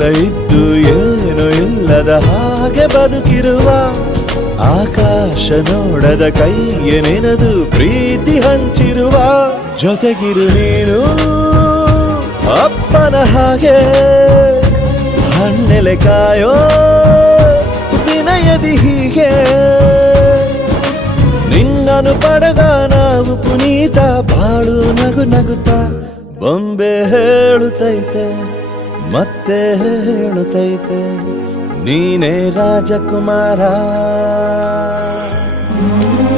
ಎಲ್ಲ ಇದ್ದು ಏನು ಇಲ್ಲದ ಹಾಗೆ ಬದುಕಿರುವ ಆಕಾಶ ನೋಡದ ಕೈಯೇ ನೆನೆದು ಪ್ರೀತಿ ಹಂಚಿರುವ ಜೊತೆಗಿರು ನೀನು ಅಪ್ಪನ ಹಾಗೆ ಹಣ್ಣೆಲೆ ಕಾಯೋ ವಿನಯದಿ ಹೀಗೆ ನಿನ್ನನು ಪಡೆದ ನಾವು ಪುನೀತ ಬಾಳು ನಗು ನಗುತ್ತಾ ಬೊಂಬೆ ಹೇಳುತ್ತೈತೆ ಮತ್ತೆ ಹೇಳುತ್ತೈತೆ ನೀನೇ ರಾಜಕುಮಾರ.